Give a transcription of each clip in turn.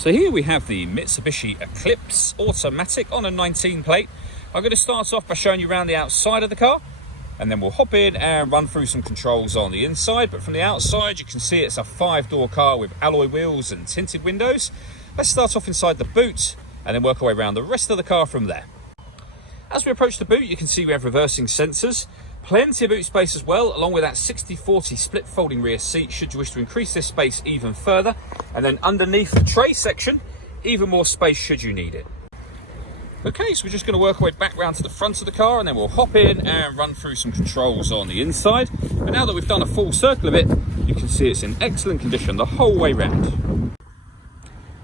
So here we have the Mitsubishi Eclipse automatic on a 19 plate. I'm going to start off by showing you around the outside of the car, and then we'll hop in and run through some controls on the inside. But from the outside, you can see it's a 5-door car with alloy wheels and tinted windows. Let's start off inside the boot and then work our way around the rest of the car from there. As we approach the boot, you can see we have reversing sensors, plenty of boot space as well, along with that 60/40 split folding rear seat should you wish to increase this space even further. And then underneath the tray section, even more space should you need it. Okay, so we're just going to work our way back round to the front of the car, and then we'll hop in and run through some controls on the inside. And now that we've done a full circle of it, you can see it's in excellent condition the whole way round.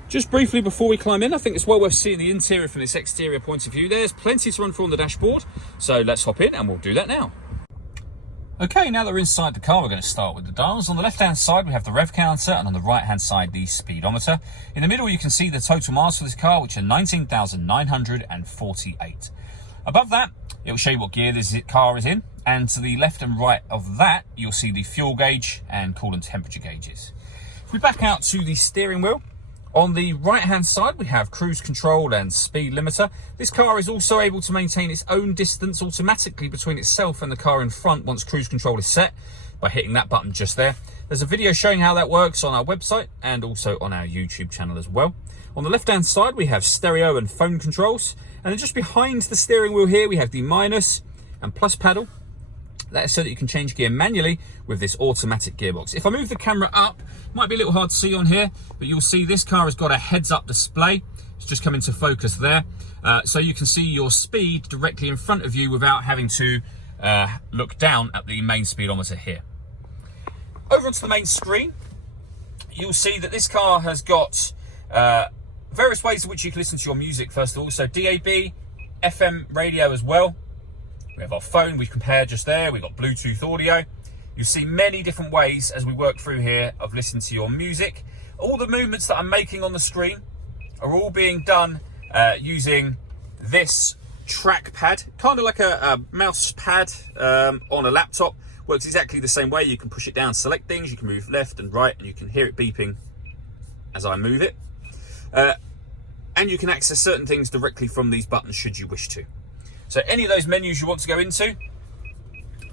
Just briefly before we climb in, I think it's well worth seeing the interior from this exterior point of view. There's plenty to run through on the dashboard, so let's hop in and we'll do that now. Okay, now that we're inside the car, we're going to start with the dials. On the left-hand side, we have the rev counter, and on the right-hand side, the speedometer. In the middle, you can see the total miles for this car, which are 19,948. Above that, it will show you what gear this car is in, and to the left and right of that, you'll see the fuel gauge and coolant temperature gauges. If we back out to the steering wheel, on the right-hand side, we have cruise control and speed limiter. This car is also able to maintain its own distance automatically between itself and the car in front once cruise control is set by hitting that button just there. There's a video showing how that works on our website and also on our YouTube channel as well. On the left-hand side, we have stereo and phone controls. And then just behind the steering wheel here, we have the minus and plus pedal. That is so that you can change gear manually with this automatic gearbox. If I move the camera up, might be a little hard to see on here, but you'll see this car has got a heads-up display. It's just come into focus there. So you can see your speed directly in front of you without having to look down at the main speedometer here. Over onto the main screen, you'll see that this car has got various ways in which you can listen to your music, first of all. So DAB, FM radio as well. We have our phone, we compare just there. We've got Bluetooth audio. You'll see many different ways as we work through here of listening to your music. All the movements that I'm making on the screen are all being done using this trackpad, kind of like a mouse pad on a laptop. Works exactly the same way. You can push it down, select things, you can move left and right, and you can hear it beeping as I move it. And you can access certain things directly from these buttons should you wish to. So any of those menus you want to go into,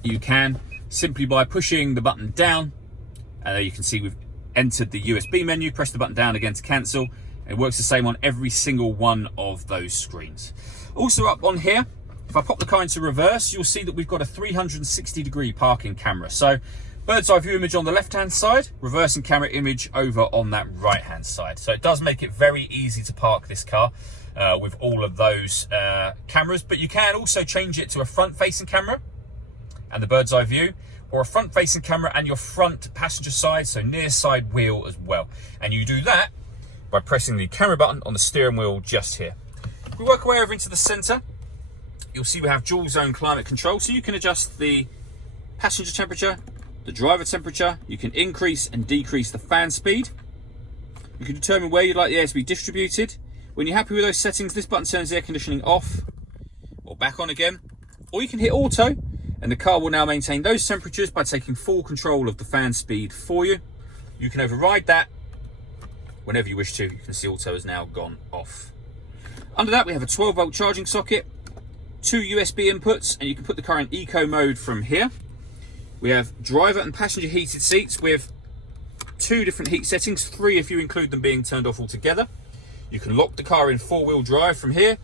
you can simply by pushing the button down. You can see we've entered the USB menu, press the button down again to cancel. It works the same on every single one of those screens. Also up on here, if I pop the car into reverse, you'll see that we've got a 360-degree parking camera. So bird's eye view image on the left-hand side, reversing camera image over on that right-hand side. So it does make it very easy to park this car with all of those cameras, but you can also change it to a front-facing camera and the bird's eye view, or a front-facing camera and your front passenger side, so near side wheel as well. And you do that by pressing the camera button on the steering wheel just here. If we work our way over into the center, you'll see we have dual zone climate control, so you can adjust the passenger temperature, the driver temperature, you can increase and decrease the fan speed. You can determine where you'd like the air to be distributed. When you're happy with those settings, this button turns the air conditioning off or back on again, or you can hit auto and the car will now maintain those temperatures by taking full control of the fan speed for you. You can override that whenever you wish to. You can see auto has now gone off. Under that, we have a 12-volt charging socket, 2 USB inputs, and you can put the car in eco mode from here. We have driver and passenger heated seats with 2 different heat settings, 3 if you include them being turned off altogether. You can lock the car in 4-wheel drive from here.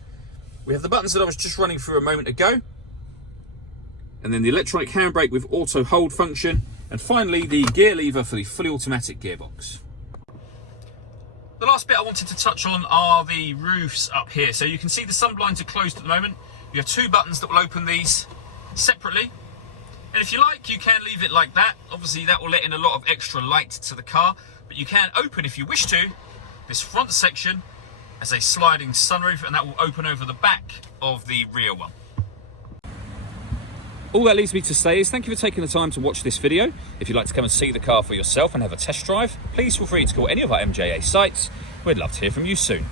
We have the buttons that I was just running through a moment ago. And then the electronic handbrake with auto hold function. And finally, the gear lever for the fully automatic gearbox. The last bit I wanted to touch on are the roofs up here. So you can see the sun blinds are closed at the moment. You have 2 buttons that will open these separately. And if you like, you can leave it like that. Obviously, that will let in a lot of extra light to the car. But you can open, if you wish to, this front section as a sliding sunroof, and that will open over the back of the rear one. All that leaves me to say is thank you for taking the time to watch this video. If you'd like to come and see the car for yourself and have a test drive, please feel free to call any of our MJA sites. We'd love to hear from you soon.